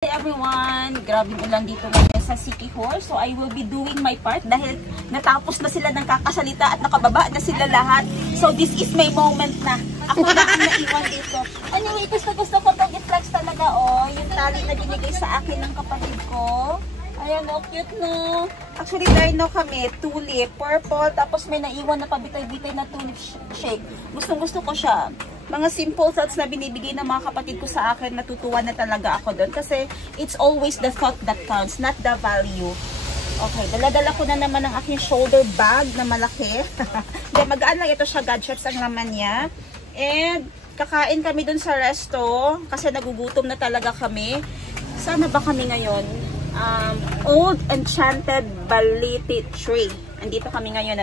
Hey everyone! Grabe ulan dito ngayon sa City Hall. So I will be doing my part dahil natapos na sila ng kakasalita at nakababa na sila lahat. So this is my moment na. Ako na ang naiwan dito. Anyway, gusto ko itong i-flex talaga yung tali na binigay sa akin ng kapatid ko. Ayan, cute no. Actually, dino kami, tulip, purple, tapos may naiwan na pabitay-bitay na tulip shake. Gustong-gusto ko siya. Mga simple thoughts na binibigay ng mga kapatid ko sa akin, natutuwa na talaga ako doon. Kasi it's always the thought that counts, not the value. Okay, dala-dala ko na naman ang aking shoulder bag na malaki. Magaan lang ito siya, gadgets ang laman niya. And kakain kami doon sa resto kasi nagugutom na talaga kami. Sana ba kami ngayon? Old Enchanted Baliti Tree. Andito kami ngayon,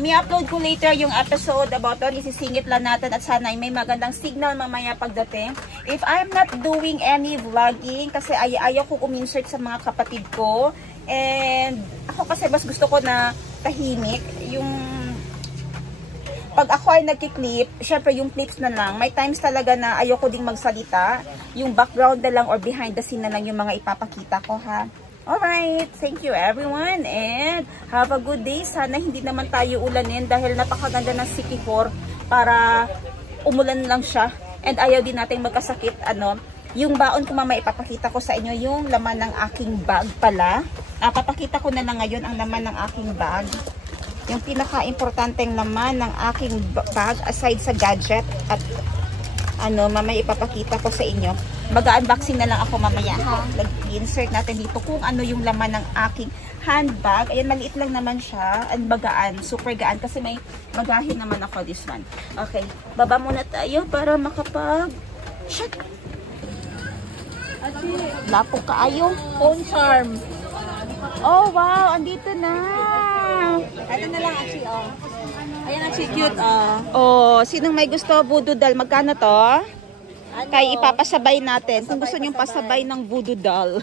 may upload ko later yung episode about doon. Isisingit lang natin at sana may magandang signal mamaya pagdating. If I'm not doing any vlogging, kasi ayaw ko uminsert sa mga kapatid ko. And ako kasi mas gusto ko na tahimik. Pag ako ay nagki-clip, syempre yung clips na lang, may times talaga na ayoko ding magsalita. Yung background na lang or behind the scene na lang yung mga ipapakita ko, ha. Alright, thank you everyone and have a good day. Sana hindi naman tayo ulanin dahil napakaganda ng City Hall para umulan lang siya. And ayaw din natin magkasakit. Yung baon ko mamaya ipapakita ko sa inyo yung laman ng aking bag pala. Papakita ko na lang ngayon ang laman ng aking bag. Yung pinaka-importanteng laman ng aking bag aside sa gadget at mamaya ipapakita ko sa inyo. Mag-unboxing na lang ako mamaya, ha. Insert natin dito kung ano yung laman ng aking handbag. Ayan, maliit lang naman siya. And magaan, super gaan kasi may magahin naman ako this one. Okay, baba muna tayo para makapag-shut. Lapo kaayo. Phone charm. Oh, wow, andito na. Ito na lang actually, Ayan, actually cute, Oh, sinong may gusto voodoo doll? Magkano to? Kaya ipapasabay natin. Kung gusto nyong pasabay ng voodoo doll.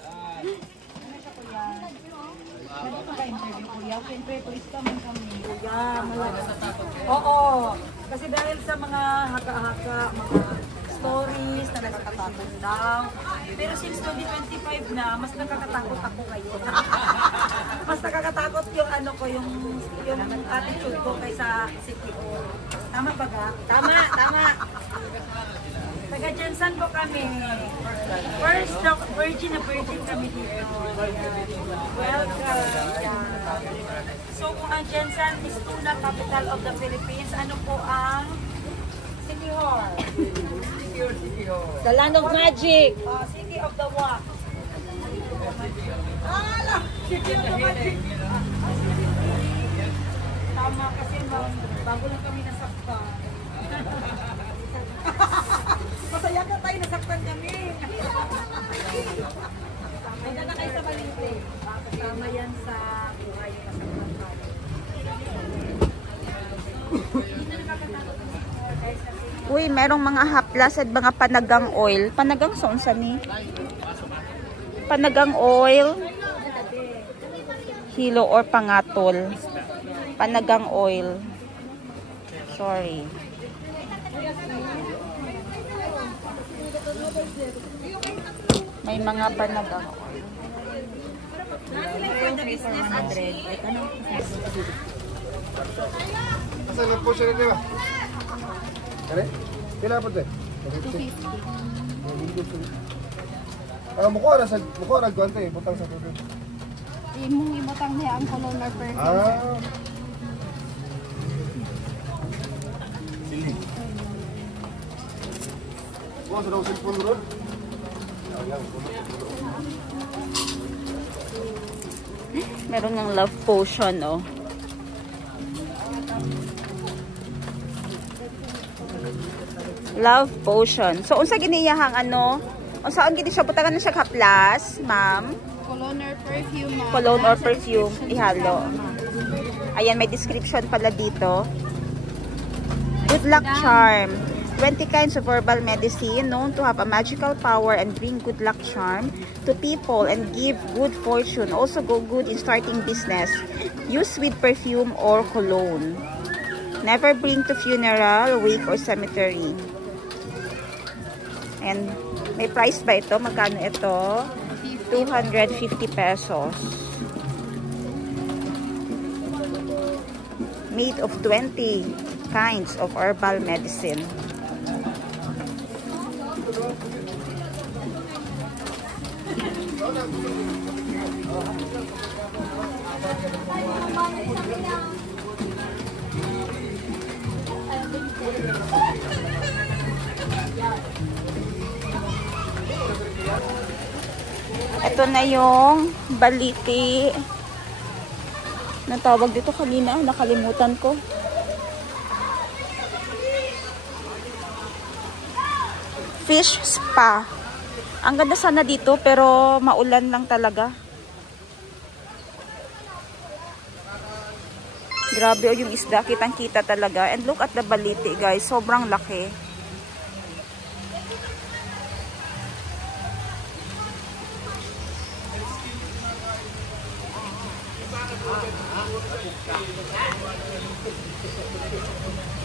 Oo. Kasi dahil sa mga haka-haka, mga stories na nagkakatakot daw. Pero since 2025 na, mas nakakatakot ako ngayon. Mas nakakatakot yung yung attitude ko kaysa CPO. Tama ba ga? Tama, tama. Taga Jensen po kami. First, virgin kami dito. Welcome. So kung ang Jensen is tuna capital of the Philippines, ano po ang City Hall? City Hall. The land of magic. City of the what? City of the magic. Tama kasi bago lang kami nasaktan. Masaya ka tayo, nasaktan kami. May na kayo sa Balite. Kasama yan sa buhay yung nasaktan tayo. Uy, merong mga haplas at mga panagang oil. Panagang saan ni? Panagang oil. Hilo or pangatol. Panagang oil. Sorry. May mga panagang oil. For the business at 400. Asan lang po siya rin, di ba? Kaya? Kailan po ito? 250. Mukha na guwante eh. Butang sa tubig. Imong ibutang niya ang color perfume. Sili. Bukas na daw cellphone ron. Meron ng love potion, Love potion. So, unsa giniyahang unsaon gini siya butangan na siya haplas, ma'am? Cologne or perfume. Cologne or perfume ihalo. Ayan, may description pala dito. Good luck charm. 20 kinds of herbal medicine known to have a magical power and bring good luck charm to people and give good fortune. Also go good in starting business. Use with perfume or cologne. Never bring to funeral, wake, or cemetery. And May price ba ito? Magkano ito? 250 pesos. Made of 20 kinds of herbal medicine. Ito na yung baliti. Natawag dito kanina, nakalimutan ko. Fish spa. Ang ganda sana dito pero maulan lang talaga. Grabe yung isda, kitang-kita talaga. And look at the baliti, guys. Sobrang laki.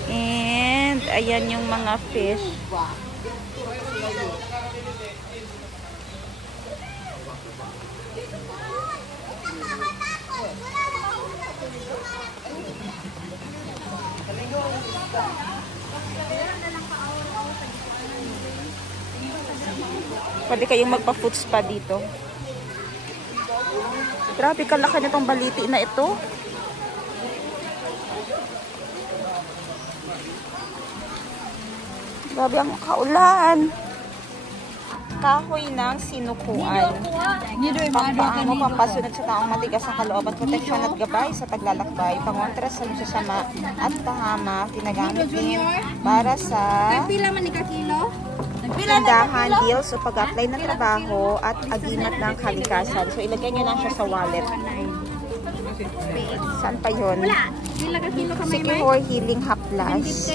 And ayan yung mga fish. Pwede kayong magpa-food spa dito. Grabe kalaki nitong baliti na ito. Grabe ang kaulan. Kahoy ng sinukuan. Pampaano, pampasunod sa taong matigas ang kalooban, proteksyon at gabay sa paglalakbay, pangontra sa masasama at pahamak, ginagamit din para sa tindahan, deals o pag-apply ng trabaho at agimat ng kalikasan. So ilagay nyo lang siya sa wallet. Saan pa yun? Secure Healing Haplas.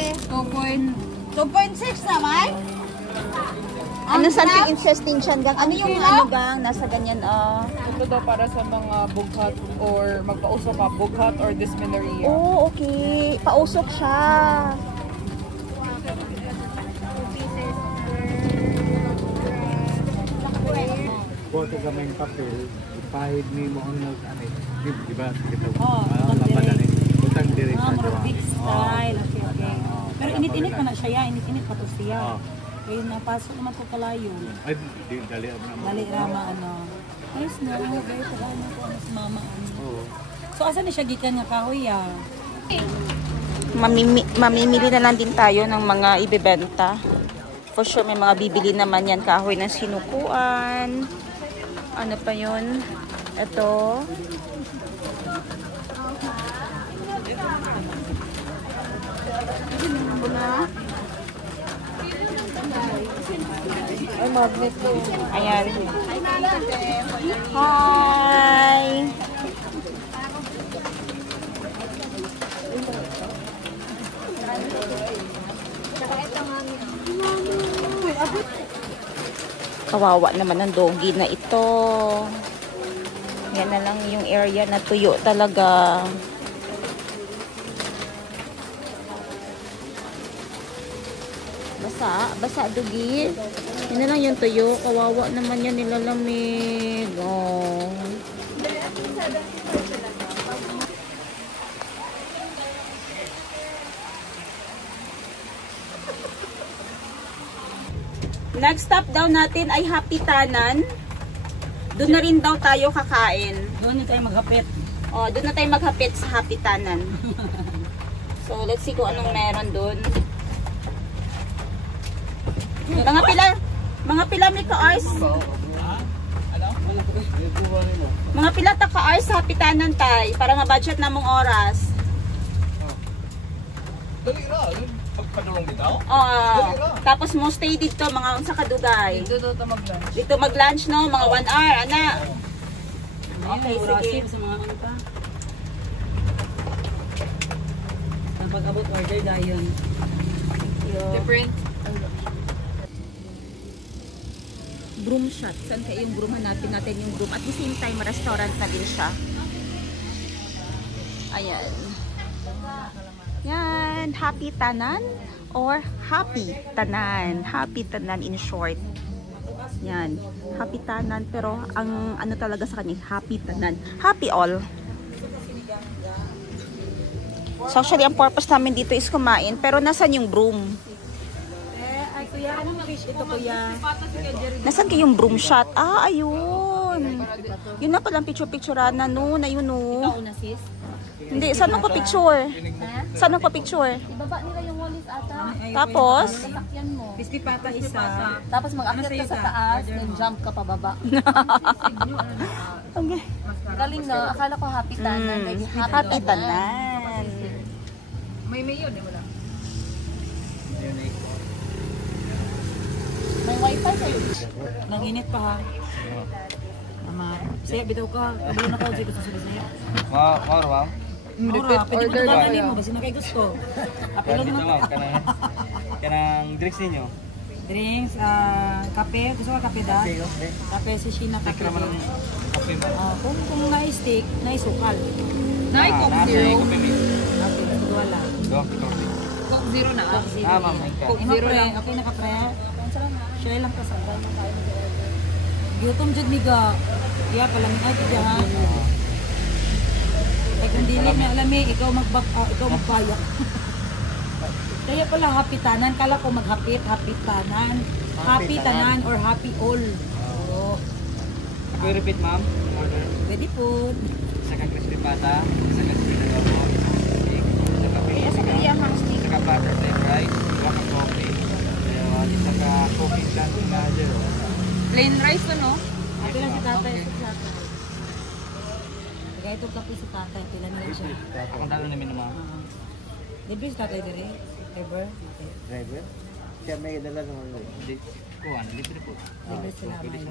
2.6 na, May? Ano something interesting siya gang? Ano yung ano gang? Nasa ganyan Ito daw para sa mga bughat or magpausok ka, bughat or dysmenorrhea. Oh, okay. Pausok siya. Kung ito gamay ng papel, ipahid mo ang nag-anay. Diba? Kita Oo, mapadali. Utang direct sa mga diba? big style. Okay. Pero init-init pa na siya, init-init pa to siya. Ayun, napasok naman to palayo. Ay, dali ang naman. Dali rama, ano. Ayos na, gaya ko ano ko, ano si mama. Oo. So, asan na siya gikan nga kahoy, Mamimili na lang din tayo ng mga ibebenta. For sure, may mga bibili naman yan. Kahoy ng sinukuan. Ano pa yun? Ito. Ay, magnet po. Ayan. Hi! Kawawa naman ang doggy na ito. Yan na lang yung area na tuyo talaga. Basa doggy. Yan na lang yung tuyo. Kawawa naman yan, nilalamig. Oh. Next stop daw natin ay Happy Tanan. Doon na rin daw tayo kakain. Doon na tayo maghapit. Oh, doon na tayo maghapit sa Happy Tanan. So, let's see kung anong meron doon. Mga pila may ka-hours. Mga pila ta ka-hours sa Happy Tanan tay para ma-budget na mong oras. Dali ra, pagpadulong bitaw. Tapos mo stay dito mga unsa ka dugay. Dito daw mag-lunch. Dito mag-lunch no, mga 1 hour ana. Okay, sige. Sa mga ano pa. Sa pag-abot order dayon. Different. Broom shot. Saan kayo yung broom? Hanapin natin yung broom. At the same time, restaurant na din siya. Ayan. Yan. Happy Tanan or Happy Tanan. Happy Tanan in short. Yan. Happy tanan. Pero ang ano talaga sa kanya, happy tanan. Happy all. So actually, ang purpose namin dito is kumain. Pero nasan yung broom? Ay, kuya, anong fish ito, kuya? Nasaan kayong broom shot? Ah, ayun. Yun na palang picture-picturean na no. Na yun no. Una, sis? Hindi, saan magpa-picture? Saan magpa-picture? Ibaba nila yung wallis ata. Tapos? Sakyan mo. Crispy pata isa. Tapos mag-akyat ka sa taas, then jump ka pababa. Okay. Galing no, akala ko happy tanan. Happy tanan. May mayo, di mo lang. May wifi sa'yo. Nanginit pa ha. Mama, siya bitaw ka. Kabalo na ka, siya gusto sila sa'yo. Maro, ma'am. Maura, pwede mo order tulangan ba? mo kasi na kayo gusto. Apelo Dito, naman ma'am. ka. Kanang drinks ninyo. Drinks, kape. Gusto ka kape da? Kape si Sheena kape. Tikra man ang kape, ma'am. Kung na-steak, na-isukal. Nay, Coke Nasa Zero. yung kape, ma'am. Okay, wala. Doon, coffee. Coke Zero na. Ah, ma'am. Coke Imo Zero pre, lang. okay na ka pre? Share lang ka sa Gutom jud miga. Kaya pala mi ay kaya ha. Ay kung dili mi alami, ikaw ikaw magbayak. Kaya pala happy tanan, kala ko maghapit, happy tanan. Happy tanan or happy all. Oo. Ako yung repeat, ma'am. Order. Pwede po. Isa ka crispy pata, isa ka chicken adobo, isa ka fish stick, isa ka butter type rice, isa ka coffee, isa ka coffee plant na zero. Plain rice to, no? Happy lang si tatay. Kaya ito kape si tatay, pila nila siya. Akong talo namin naman. Libre si tatay dire. Ever? Driver? Siya may dala ng ano. Kuhan, libre po. Libre sila may.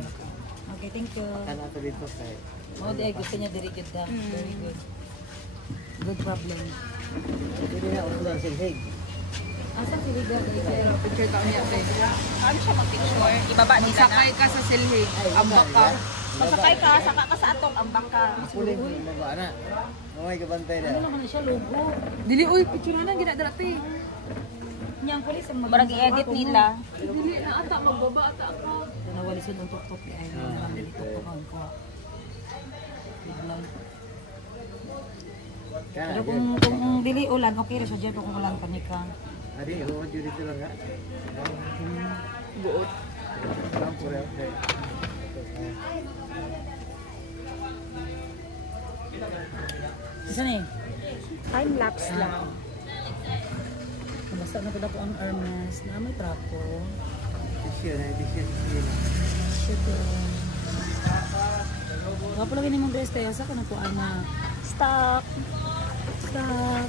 Okay, thank you. Ano ito dito kay? Oh, di ay gusto niya diri gud da. Very good. Good problem. Pwede na ako lang silhig. Asa si Liga guys? Picture ka niya, te. Ano siya mag-picture? Ibaba nila na. Sakay ka sa silhig. Ambak ka. Pasakay ka, saka ka sa atong ambak ka. Puling mo ba ana? Mamay kabantay na. Ano naman na siya logo? Dili, uy, picture na ginadala, te. Niyang pulis ang Marag i-edit nila. Dili na ata, magbaba ata ako. Nawalisod ng tuktok ni ay naman dito tuktokan ko. Biglang. Pero kung dili ulan, okay ra siya dyan kung ulan panika. Adi, huwag yun dito lang ha. Buot. Lang po rin. Isa ni? Time lapse lang. Basta na pala po ang Hermes na may trapo. Tisyo na, tisyo. Shit. Wapo lagi ni mong dress tayo. Sa ka na po na Stop. stop.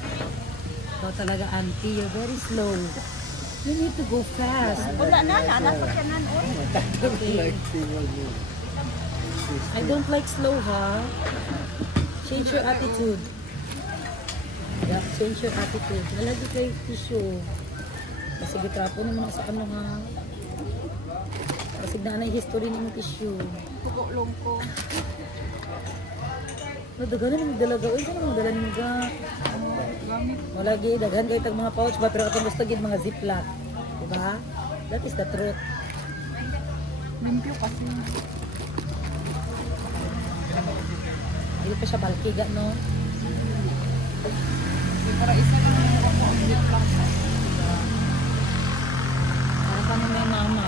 Ikaw talaga auntie, you're very slow. You need to go fast. Wala na, anak ko siya nan. Okay. I don't like slow, ha? Change your attitude. Yeah, change your attitude. Nalagi kayo tissue. Kasi gitrapo naman sa ano, ha? Kasi na history ng tissue. Pukulong ko. Daghan na magdalaga. Uy, saan magdala ni mga? Wala gid, daghan kayo tag mga pouch ba? Pero atong gusto gid mga ziplock. Diba? That is the truth. Limpyo kasi. Hindi pa siya balkiga, no? Para isa lang yung ako. Para kami may mama,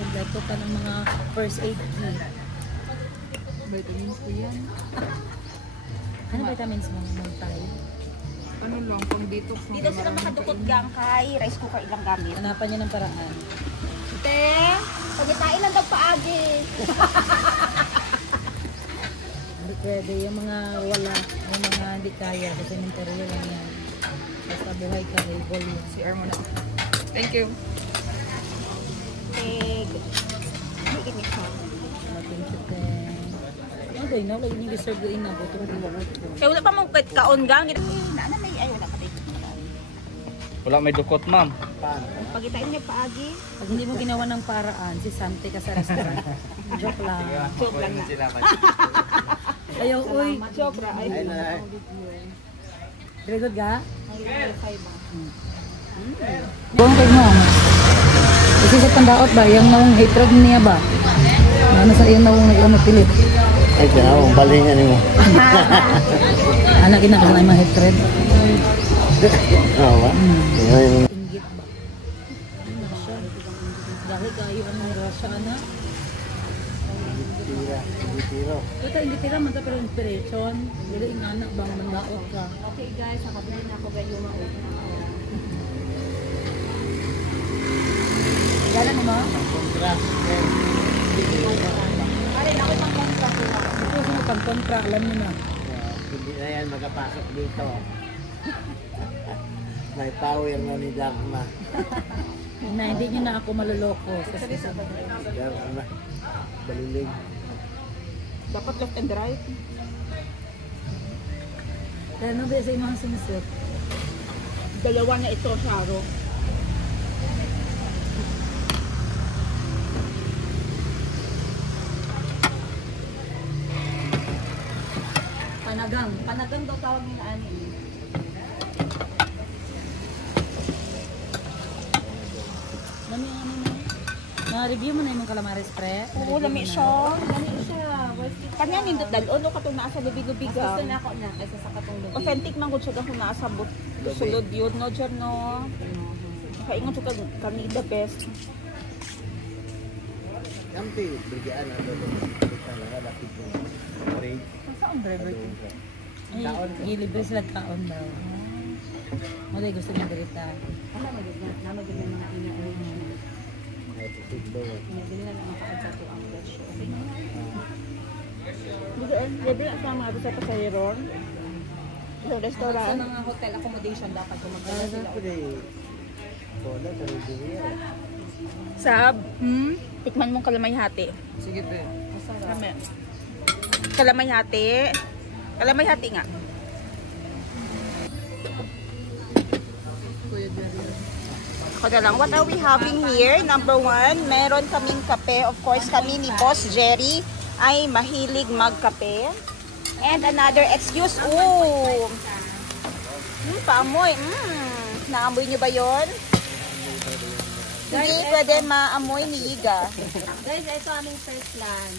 kompleto pa ng mga first aid kit. Vitamins ko yan. Ano vitamins mo tayo? Ano lang, pang detox. Dito sila makadukot gang kay rice cooker ilang gamit. Hanapan niya ng paraan. Te, pagitain lang daw paagi. Hindi pwede. Yung mga wala, yung mga hindi kaya, sa cementerio lang yan. Basta buhay ka, label yun. CR mo na. Thank you. Tig. Hindi gini siya. Thank you, Ten. Ano ba yun? Lagi niyo deserve yun na. Buto ko Kaya wala pa mong kaon gang. Ano may ay wala pa tayo. Wala may dukot, ma'am. Pagitain niya paagi. Pag hindi mo ginawa ng paraan, si Sante ka sa restaurant. Joke lang. Joke lang na. Ayaw, uy. Joke ra. Ay, Ay na. Very good ka? Buong kay mo. Kasi sa pandaot ba, yung hatred niya ba? Ano sa iyong nawong nagpilit? Ay, ang balingan mo. Anak ina ka na yung mga hatred. Oo ba? Ayun. Inggit ba? Dahil kayo ang Russia na. Tiro. Ito inggit tira man ta pero inspiration. Dili ingana bang mandaot ka. Okay guys, nakabili na ako ganyan mga Gala mo ma? Kontra. Ito sa mga pang-kontra, alam mo na. Hindi na yan makapasok dito. May power mo ni Dagma. Na hindi niyo na ako maluloko. Kasi sa Dagma. Balilig. Dapat left and right. kaya ano ba sa imong sinisip? Dalawa na ito, Sharo. panagang. Panagang daw tawag nila ano eh. Nami ano na? Na-review mo na yung calamares pre? Oo, lami siya. Ano siya? Kanya nindot dalon, no? Katong nasa lubig-lubig. Gusto na ako na kaysa sa katong lubi. Authentic man gud siya kung nasa sulod yun, no, Jer, no? Kaingon siya kami the best. Kampi, bigyan na ito. Kita na, lapit mo. Orange. Saan driver ko? Ay, gilibre sila kaon daw. Mo dai gusto niya berita. Ano magiging mga ina original. Ay, titig daw. Hindi na makaad sa to ang presyo. Libre na siya mga sa pasayron. Sa Sa restaurant. mga hotel accommodation dapat kung magdala sila. Siyempre, soda sa Riberia. Sab, tikman mong kalamay-hati. Sige, pe. Kami. Kalamay-hati. Kalamay-hati nga. Ako na lang. What are we having here? Number one, meron kaming kape. Of course, kami ni Boss Jerry ay mahilig magkape. And another excuse. Ooh! Paamoy. Naamoy nyo ba yon? Hindi pwede maamoy ni Liga. Guys, ito aming first lunch.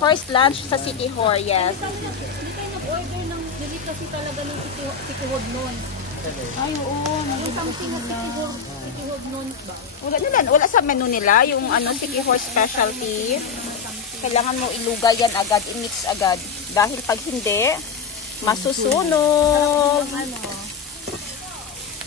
First lunch sa City Hall, yes. Hindi kayo nag-order ng dili kasi talaga ng City Hall noon. Ay, oo. Yung something na City Hall noon ba? Wala sa menu nila, yung ano, City Hall specialty. Kailangan mo ilugay yan agad, i-mix agad. Dahil pag hindi, masusunog.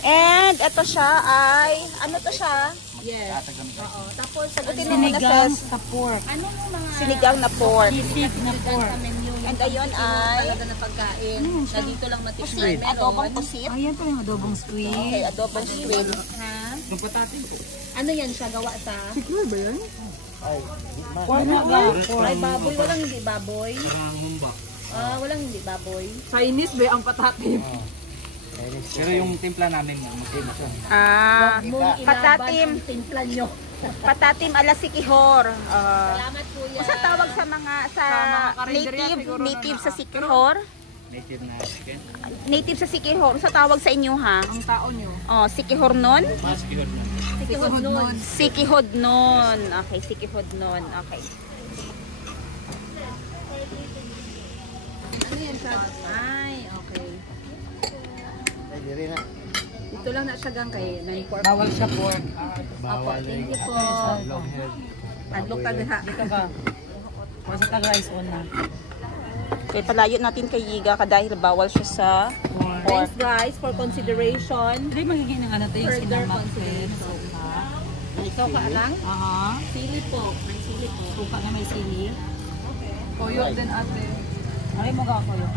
And ito siya ay, ano to siya? Yes. Oo. Tapos, Sagutin mo muna sis. Sa pork. anong mga Sinigang na pork. Sisig na pork. sa menu yung And ayun ay, talaga na pagkain na dito lang matikman. adobong pusit. Ayan pa yung adobong squid. Okay, adobong squid. Ha? Yung patatin ko. Ano yan siya? Gawa sa? Ay, Ay, baboy. Walang hindi baboy. Parang humba. Walang hindi baboy. Chinese ba ang patatim? Pero yung timpla namin, magkaiba siya. Mong Patatim. ilaban ang timpla nyo. Patatim ala Sikihor. Salamat kuya. Sa tawag sa mga native sa Sikihor? Native na chicken. Native sa Sikihor. Sa tawag sa inyo ha? Ang tao nyo. Oh, Sikihor nun? Mas kihod na. Sikihod nun. Sikihod nun. Okay, Sikihod nun. Okay. Ano yan siya? Ay, okay. ay, di rin na. Dito lang na siya gang kay 9-4. Bawal siya pork. Bawal na Thank you po. long head. Adlok ka diha. Dito ka. Or sa tag-rice on na. Okay, palayo natin kay Yiga dahil bawal siya sa pork. Thanks guys for consideration. Hindi magiging ng ano to yung Further sinamak consideration. suka. Soka lang? Aha. Sili po. May sili po. Suka na may sili. Toyo din ate. Ay mo ka ako yun.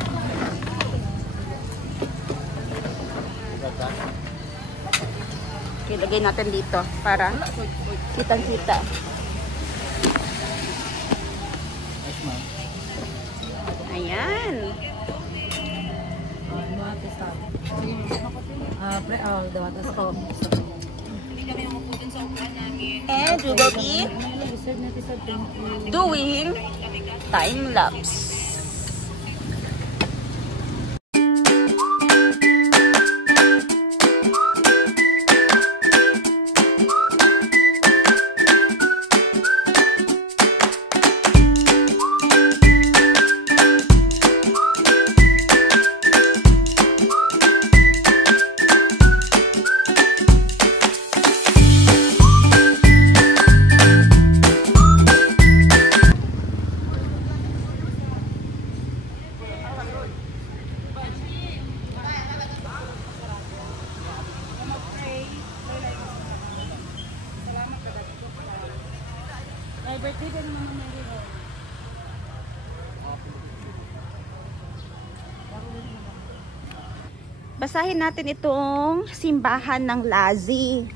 Okay, lagay natin dito para kitang-kita. Ayan. Ano ate sa? Pre, dawa to sa. And we will be doing time lapse. Basahin natin itong simbahan ng Lazi.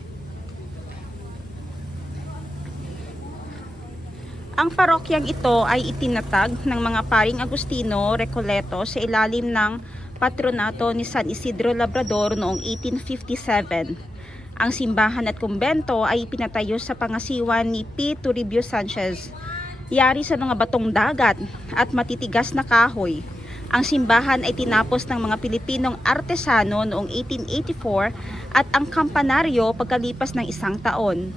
Ang parokyang ito ay itinatag ng mga paring Agustino Recoleto sa ilalim ng patronato ni San Isidro Labrador noong 1857. Ang simbahan at kumbento ay pinatayo sa pangasiwa ni P. Toribio Sanchez. Yari sa mga batong dagat at matitigas na kahoy. Ang simbahan ay tinapos ng mga Pilipinong artesano noong 1884 at ang kampanaryo pagkalipas ng 1 taon.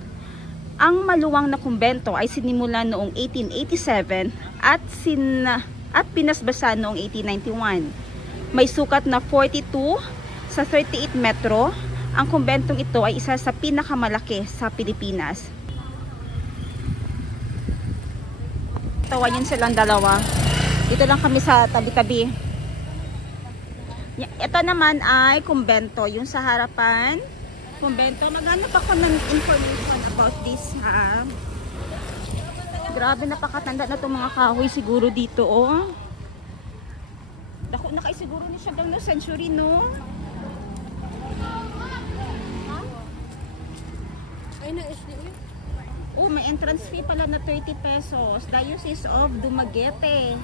Ang maluwang na kumbento ay sinimulan noong 1887 at pinasbasan noong 1891. May sukat na 42 sa 38 metro. Ang kumbentong ito ay isa sa pinakamalaki sa Pilipinas. Tawayan silang dalawa. Dito lang kami sa tabi-tabi. Ito naman ay kumbento. Yung sa harapan, kumbento. Maghanap ako ng information about this, ha? Grabe, napakatanda na itong mga kahoy siguro dito, oh. Dako na kayo siguro ni siya daw no century, no? Ay, na-SDA. Oh, may entrance fee pala na 30 pesos. Diocese of Dumaguete.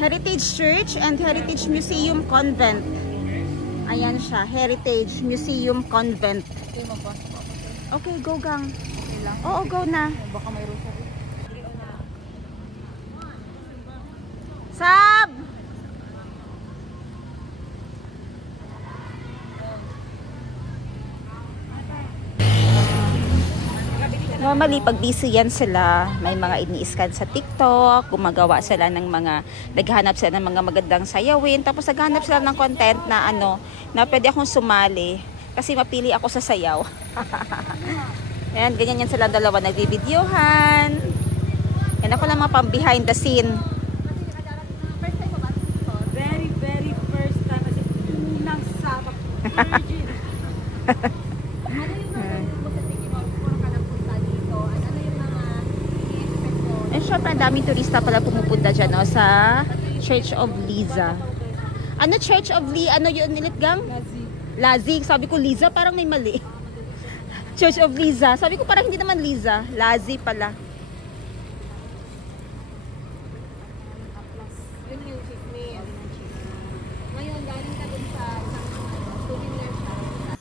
Heritage Church and Heritage Museum Convent. Ayan siya, Heritage Museum Convent. Okay, go gang. Oo, go na. Baka may rosary. Sab! Normally, pag busy yan sila, may mga ini-scan sa TikTok, gumagawa sila ng mga, naghahanap sila ng mga magandang sayawin, tapos naghahanap sila ng content na na pwede akong sumali, kasi mapili ako sa sayaw. Ayan, ganyan yan sila dalawa, nagbibidyohan. Yan ako lang mga pang behind the scene. Very, very first time. Kasi unang sabak. Virgin. And syempre, daming turista pala pumupunta dyan, no, sa Church of Liza. Ano Church of Liza? Ano yun nilit gang? Lazi. Sabi ko Liza, parang may mali. Church of Liza. Sabi ko parang hindi naman Liza. Lazi pala. Yun yung chief ni Ngayon, galing ka dun sa isang souvenir shop.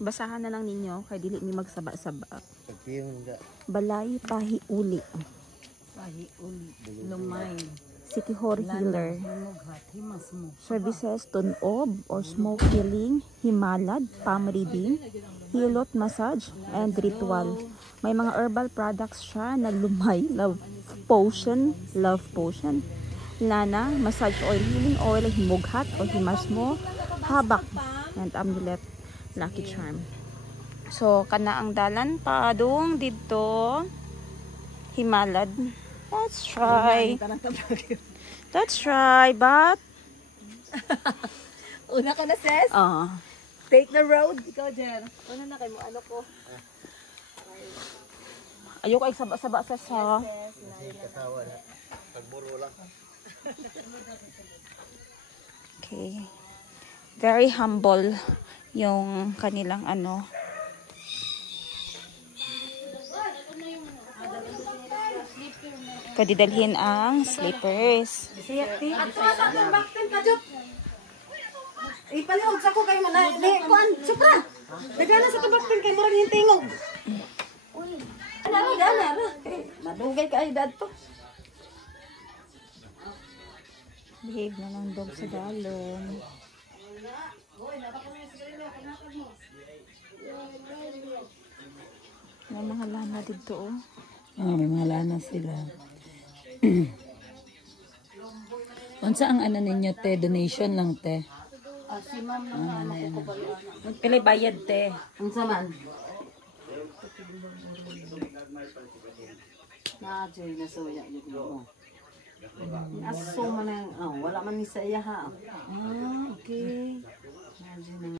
Basahan na lang ninyo, kaya dili mi magsaba-saba. Pagpiyong nga. Balay Pahiuli. Pahiuli. Lumay. Sikihor Healer. Himughat. Himasmo. Services tunob or smoke healing, himalad, palm reading, hilot massage, and ritual. May mga herbal products siya na lumay, love potion, lana, massage oil, healing oil, himughat o himasmo, habak, and amulet, lucky charm. So, kana ang dalan pa doon dito, himalad. Let's try. Let's try, but Una ka na, sis? Take the road. Ikaw, Jer. Una na kayo mo. Ano ko? ayoko ay saba-saba sa Okay. Very humble yung kanilang kadidalhin ang slippers. Ipalihog sa ko kayo man. Kuan, supra. Dagana sa kabaktin kay murag hintingog. Dagana ra. Madugay ka ay dadto. Behave na ng dog sa dalon. May mga lana dito, oh. May mga lana sila. Unsa ang ninyo, te? Donation lang, te. Si ma'am na magpilay bayad, te. Unsa man? Na-joy na soya yun. Aso man wala man ni sa iya ha. Okay. Imagine na